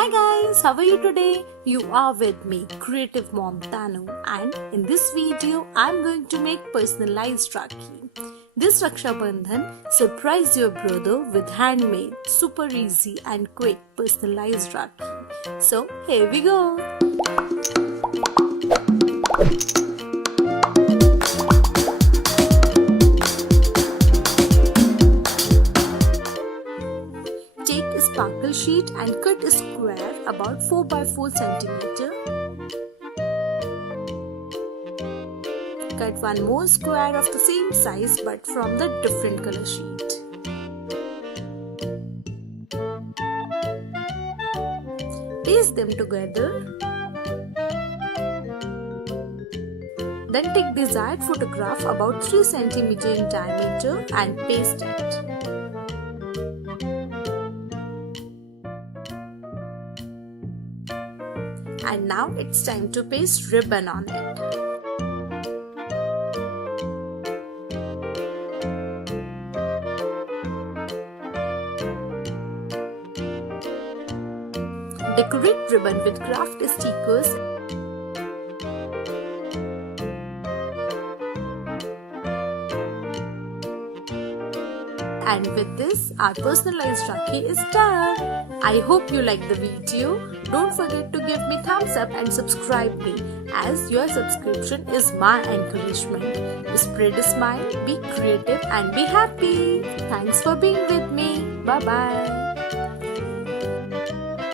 Hi guys, how are you today? You are with me, Creative Mom TANU, and in this video, I'm going to make personalized Rakhi. This Raksha Bandhan, surprise your brother with handmade, super easy and quick personalized Rakhi. So here we go. Take a sparkle sheet and cut a square about 4 by 4 cm. Cut one more square of the same size but from the different color sheet. Paste them together. Then take desired photograph about 3 cm in diameter and paste it. And now it's time to paste ribbon on it. Decorate ribbon with craft stickers. And with this, our personalized Rakhi is done. I hope you liked the video. Don't forget to give me thumbs up and subscribe me, as your subscription is my encouragement. Spread a smile, be creative and be happy. Thanks for being with me. Bye bye.